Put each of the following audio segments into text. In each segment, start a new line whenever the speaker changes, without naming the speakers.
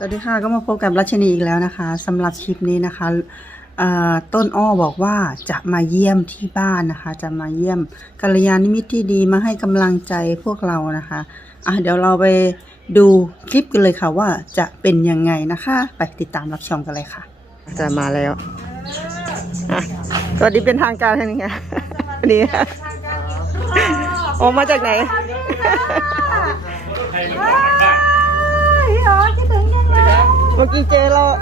วัสดีค่ะก็มาพบกับรัชนีอีกแล้วนะคะสำหรับคลิปนี้นะคะต้นอ้อบอกว่าจะมาเยี่ยมที่บ้านนะคะจะมาเยี่ยมกัลยาณมิตรที่ดีมาให้กำลังใจพวกเรานะคะเดี๋ยวเราไปดูคลิปกันเลยค่ะว่าจะเป็นยังไงนะคะไปติดตามรับชมกันเลยค่ะจะมาแล้วสวัสดีเป็นทางการท่านนี้ค่ะวันนี้ออกมาจากไหน
พี่อ๋อคิดถึงยังเลย
เมื่อกี้เจอเรา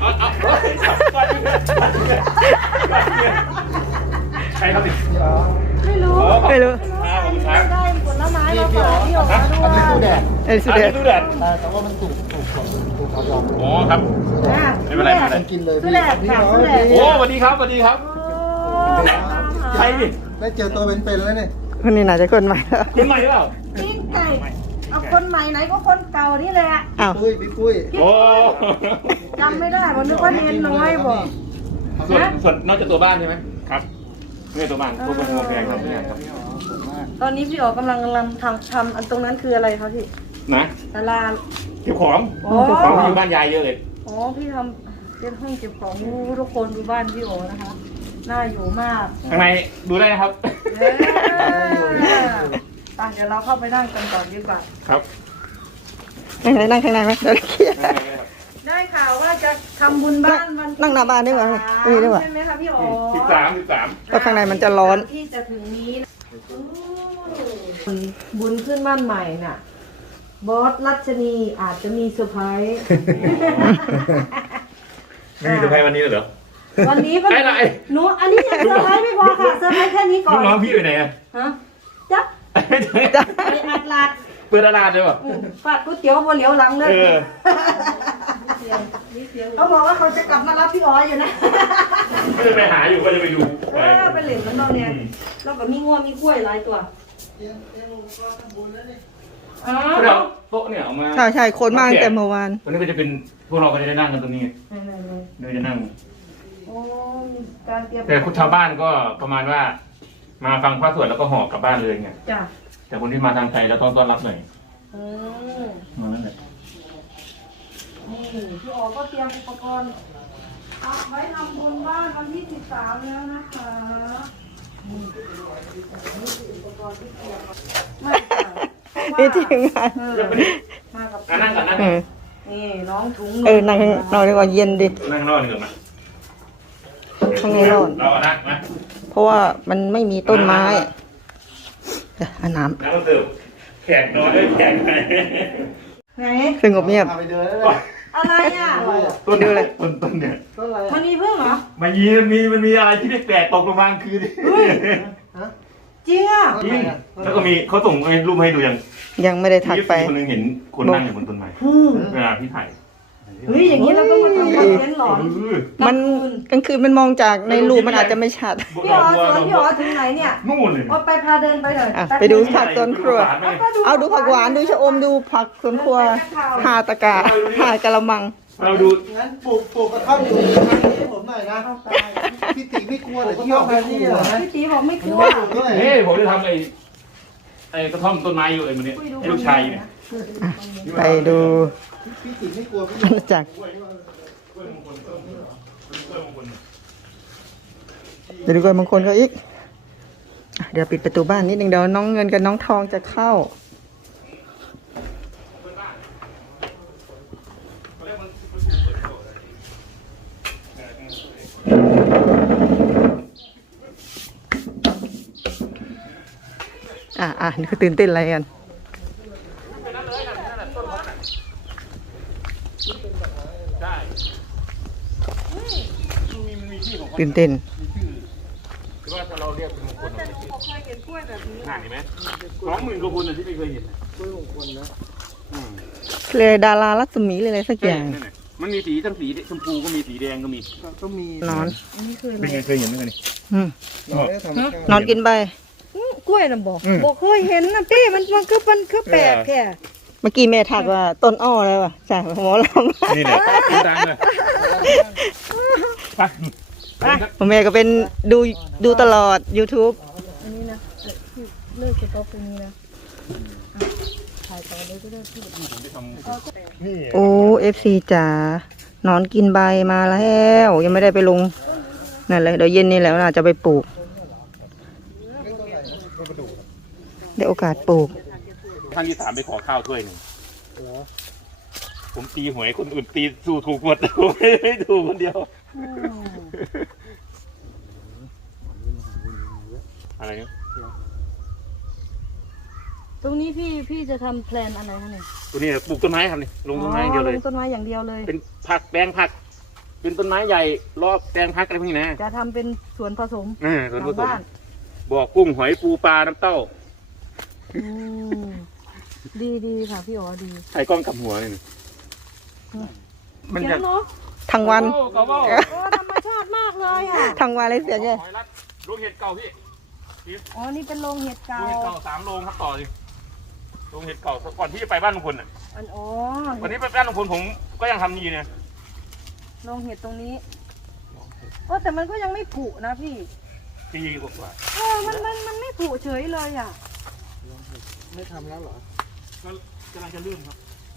ใครครับนี่
ไม่รู้
ไม่รู้
ได้ผลไม้มาฝากพี่อ๋อด้วย
สุดเด็ด
ดูเดือด
แต่ว่ามันถูกเอาดอก
อ๋อครับไม่เป็นไรไม่เป็นไร
กินเลย
สุดแหลกค่ะสุดแหลก
โอ้สวัสดีครับสวัสดีครับใครนี่
ได้เจอตัวเป็นๆแล้วเนี่ย
คนนี้น่าจะคนใหม่แล้ว
คุณใหม่หรือเปล่า
กินไก่เอาคนใหม่ไหนก็คนเก่านี่แหละ
อ้าว
พี่ปุ้ย
โอ้
จำไม่ได้ผมนึกว่าเนนน้อยบอก
ส่วนนอกจากตัวบ้านใช่ไหมครับนี่ตัวบ้านตัวเป็นโรงแรมครับเนี่ยครับ
ตอนนี้พี่อ๋อกำลังทำอันตรงนั้นคืออะไรคะพี่
นะ
ตลาด
เก็บของ
อ๋อ
เก็บของที่อยู่บ้านยายเยอะเลย
อ๋อพี่ทำเป็นห้องเก็บของทุกคนดูบ้านพี่อ๋อนะคะน่าอยู่มาก
ข้างในดูได้นะครับ
ต่างเดี๋ยวเราเข้าไปนั่งกันก่อนดีกว่า
ครับ
นั่งข้างในไหมเดี๋ยวเครียด
ได้ข่าวว่าจะทำบุญบ้านวันที่
นั่งหน้าบ้านได้ไหมนี่ได้ไหม
ใช่ไหมคะพี่อ๋อ
13
ก็ข้างในมันจะร้อน
ที่จะถึงนี้นะบุญขึ้นบ้านใหม่น่ะ บอสรัชนีอาจจะมีเซอร์ไพรส์
ไม่มีเซอร์ไพรส์วันนี้เหรอ
วันนี้ก็
ไอ้ไร
หนูอันนี้ยังเซอร์ไพรส์ไม่พอค่ะเซอร์ไพรส์แค่นี้ก่อ
ลู
น
กน้องพี่ไปไหนอะ
ฮะจ๊ะไปอัดลาด
เปิดตลาดเลยป่ะ
ฟาดก๋วยเตี๋ยวบนเหลียวหลังเลย เขาบอกว่าเขาจะกลับมารับพี่อ๋ออยู่นะ
ก็จะไปหาอยู่ก็จะไปดู
ไปเหล่นมันเราเนี่ยแล้วก็มีงัวมีกล้วยหลายตัวอ๋อ
เดี๋ยวโต๊ะเนี่ยเอามา
ใช่คนมากแต่เมื่อวาน
วันนี้ก็จะเป็นพวกเราก็จะได้นั่งกันตรงนี้
ไหน
เราจะนั่ง
ๆโอ้มีการเตรียม
แต่คุณชาวบ้านก็ประมาณว่า มาฟังพระสวดแล้วก็ห่อกลับบ้านเลยไง
จ้ะ
แต่คนที่มาทางไทยเราต้องต้อนรับหน่อย
อืม
มานั่นแหละ
นี่พี่อ๋อก็เตรียมอุปกรณ์ไว้ทำบุญบ้านวันที่13แล้วนะคะ
นี่ทีมงาน
มากับ
นั่งก่อนนั่ง
นี่น้องถุง
นั่งนอนดีกว่าเย็นดิ
นั่งนอนดีกว่ามา
ข้างในร้อน
เราอะนั่งมา
เพราะว่ามันไม่มีต้นไม้น้
นั่งเติมแขกนอนแขกไหน
ไหน
ำสงบเงียบ
พาไปเดินเลย
อะไรอ่ะ
ต้นดูเลยต้นเนี่ย
ต้นอะไร
มันมีพึ่งเหรอ
มันมีอะไรที่แปลกๆตกลงมาคือ
จริงอ่ะ
จริงแล้วก็มีเขาส่งรูปให้ดูยัง
ยังไม่ได้ทักไป
คนนึงเห็นคนนั่งอยู่บนต้นไม้เวลาพี่ถ่าย
เฮ้ยอย่างนี้เราต้องมาทำคอนเทนต์หรอ
มันกลางคืนมันมองจากในรูปมันอาจจะไม่ชัด
พี่อ๋อสวนพี่อ๋อถึงไหนเนี่ย
นู่นเลย
ว่าไปพาเดินไปเถอะ
ไปดูผักสวนครัว เอาดูผักหวานดูชะอมดูผักสวนครัวหาตะกาหากะละมัง
เราดู
งั้นปลูกกระท่อมอยู่ให้ผมหน่อยนะพี่ติไม่กลัวเลยที่ออกไปนี่เหรอ
พี่ตีบอกไม่กลัว
เฮ้ยผมจะทำไอ้กระท่อมต้นไม้อยู่ไอ้มันเนี่ยไอ้ลูกชายเนี่ย
ไปดู
พี่ติไม่กลัวพี่
อาณาจักรเดี๋ยวดูกล้วยมงคลเขาอีกเดี๋ยวปิดประตูบ้านนิดนึงเดี๋ยวน้องเงินกับน้องทองจะเข้านี่คือตื่นเต้นอะไรกันตื่นเต้น
หรือว่าถ้าเราเรียกเป็นมงคล
แต่หนูเคยเห็นกล้วยแบบนี้
ห่างเห็นไหม20,000กว่าคนที่ไม่เคยเห็น
กล้วยมงคลนะ
เลยดารารัศมีเลยอะไรสักอย่าง
มันมีสีทั้งสีชมพูก็มีสีแดงก็มี
ก็มี
นอน
อันนี้คือ
เป็นไงเคยเห็นไหมกันนี่
ได้ทำข้าวน
อนกินไป
กล้วยนะบอกเคยเห็นนะพี่มันคือแปลกแค่
เมื่อกี้แม่ทักว่าต้นอ้อแล้วว่ะจ้ะหมอลำ
นี่แหละดังเลยไป
ผมแม่ก็เป็นดูตลอด YouTube
อันนี้นะเลิกสต็อกตรงนี้นะถถ่ายต่อเลยก็ได้พี่
ผมไปทำนี่
โอ้ FC จ๋านอนกินใบมาแล้ว ยังไม่ได้ไปลงนั่นเลยเดี๋ยวเย็นนี่แล้วน่าจะไปปลูกได้โอกาสปลูก
ครั้งที่3ไปขอข้าวถ้วยหนึ่งผมตีหวยคนอื่นตีสู้ถูกหมดผมไม่ถูกคนเดียวอะไรเนี่ย
ตรงนี้พี่จะทำแพลนอะไรคะเนี่ย
ตัวนี้ปลูกต้นไม้ครับนี่ลงต้นไม้อย่างเดียวเลย
ลงต้นไม้อย่างเดียวเลย
เป็นผักแปลงผัก เป็นต้นไม้ใหญ่รอบแปลงผักอะไรพวกนี้นะ
จะทำเป็นสวนผสม
ส่วน
ห
ผ
ลัง
สม
บ้าน
บ่อกุ้งหอยปูปลาน้ำเต้า
อืมดีค่ะพี่อ๋อดี
ใส่กล้องกับหัวเลยนี่มัน
เขีย
จะ
นเนาะ
ทั้งวัน
กระเบ้า
ธรรมชาติมากเลยอ่ะ
ทั้งวันเลยเสียเนี่ย
หอยรัดลูกเห็ดเก่าพี่
อ๋อนี่เป็นโรงเห็ด
ลู
เก่าก
เห็ดเก่า3 โรงครับต่อดิโรงเห็ดเก่าก่อนที่จะไปบ้านลุงพลอ่ะ
อ๋อ
วันนี้ไปบ้านลุงพลผมก็ยังทำนี่เนี่ย
โรงเห็ดตรงนี้แต่มันก็ยังไม่ผุนะพี่
ปีกว่า
มันไม่ผุเฉยเลยอ่ะ
ไม่ทำแล้วเหรอ
ก็กำลังจะเลื่อนครับ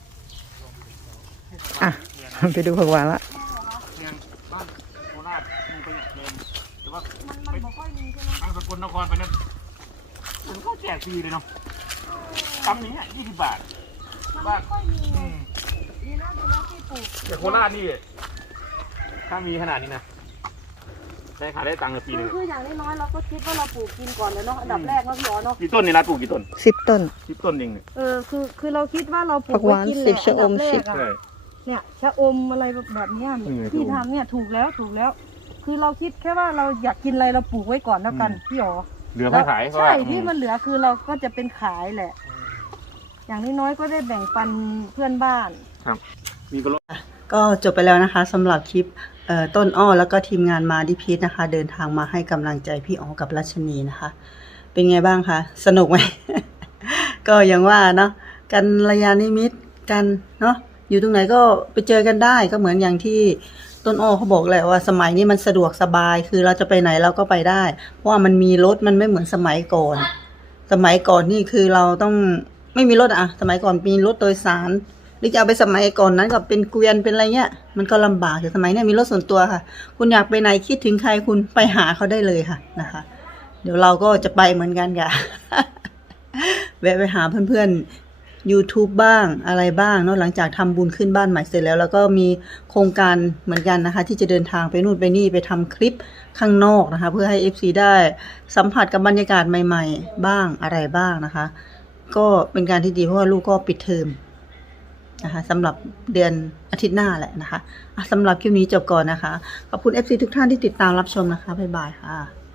อ่ะ ไปดูผักหวานละ
เนี่ยบ้านโคราชมันก็เนี่ยเดิมแต่ว่า
มันไม่ค่อยมีใช่ไหม
ทางสกลนครไปเนี่ยมันก็แจกฟรีเลยเนาะปั๊มนี้20 บาท
มันไม่ค่อยมี
อืม
ดีนะที่ปลูก
แต่โคราชนี่ถ้ามีขนาดนี้นะได้ขายได้ตังค์ในปีหนึง
คืออย่างน้อยๆเราก็คิดว่าเราปลูกกินก่อนเลยเนาะอันดับแรกเนาะพี่อ๋อเนาะ
กี่ต้นในร้านปลูกกี่ต้น
10 ต้น
10 ต้นเองเนี่ย
คือเราคิดว่าเราปลู
ผั
ก
กหวาน
ไว้กินแห
10
ละ
ชะอม
อันดับแรก
10
อะ
ใช่
เนี่ยชะอมอะไรแบบเนี้ย
ถูก
ที่ทำเนี่ยถูกแล้ว คือเราคิดแค่ว่าเราอยากกินอะไรเราปลูกไว้ก่อนแล้วกันพี่อ๋อ
เหลือไม่ขายเพราะ
ใช่
ว่า
ที่มันเหลือคือเราก็จะเป็นขายแหละ อย่างน้อยๆก็ได้แบ่งปันเพื่อนบ้าน
ครับมีก็ลด
ก็จบไปแล้วนะคะสำหรับคลิปต้นอ้อแล้วก็ทีมงานมาดิพีทนะคะ เดินทางมาให้กำลังใจพี่อ๋อกับรัชนีนะคะ เป็นไงบ้างคะสนุกไหม ก็อย่างว่าเนาะกันระยานิมิตกันเนาะอยู่ตรงไหนก็ไปเจอกันได้ก็เหมือนอย่างที่ต้นอ้อเขาบอกแหละว่าสมัยนี้มันสะดวกสบายคือเราจะไปไหนเราก็ไปได้เพราะว่ามันมีรถมันไม่เหมือนสมัยก่อน สมัยก่อนนี่คือเราต้องไม่มีรถอะสมัยก่อนมีรถโดยสารหรือจะเอาไปสมัยก่อนนั้นก็เป็นเกวียนเป็นอะไรเงี้ยมันก็ลำบากแต่สมัยนี้มีรถส่วนตัวค่ะคุณอยากไปไหนคิดถึงใครคุณไปหาเขาได้เลยค่ะนะคะ เดี๋ยวเราก็จะไปเหมือนกันค่ะ แวะไปหาเพื่อนๆ YouTube บ้างอะไรบ้างเนาะหลังจากทำบุญขึ้นบ้านใหม่เสร็จแล้วก็มีโครงการเหมือนกันนะคะ ที่จะเดินทางไปนู่นไปนี่ไปทำคลิปข้างนอกนะคะ เพื่อให้ FC ได้สัมผัสกับบรรยากาศใหม่ๆบ้างอะไรบ้างนะคะ ก็เป็นการที่ดีเพราะว่าลูกก็ปิดเทอมนะคะสำหรับเดือนอาทิตย์หน้าแหละนะคะสำหรับคลิปนี้จบก่อนนะคะขอบคุณ FC ทุกท่านที่ติดตามรับชมนะคะบ๊ายบายค่ะ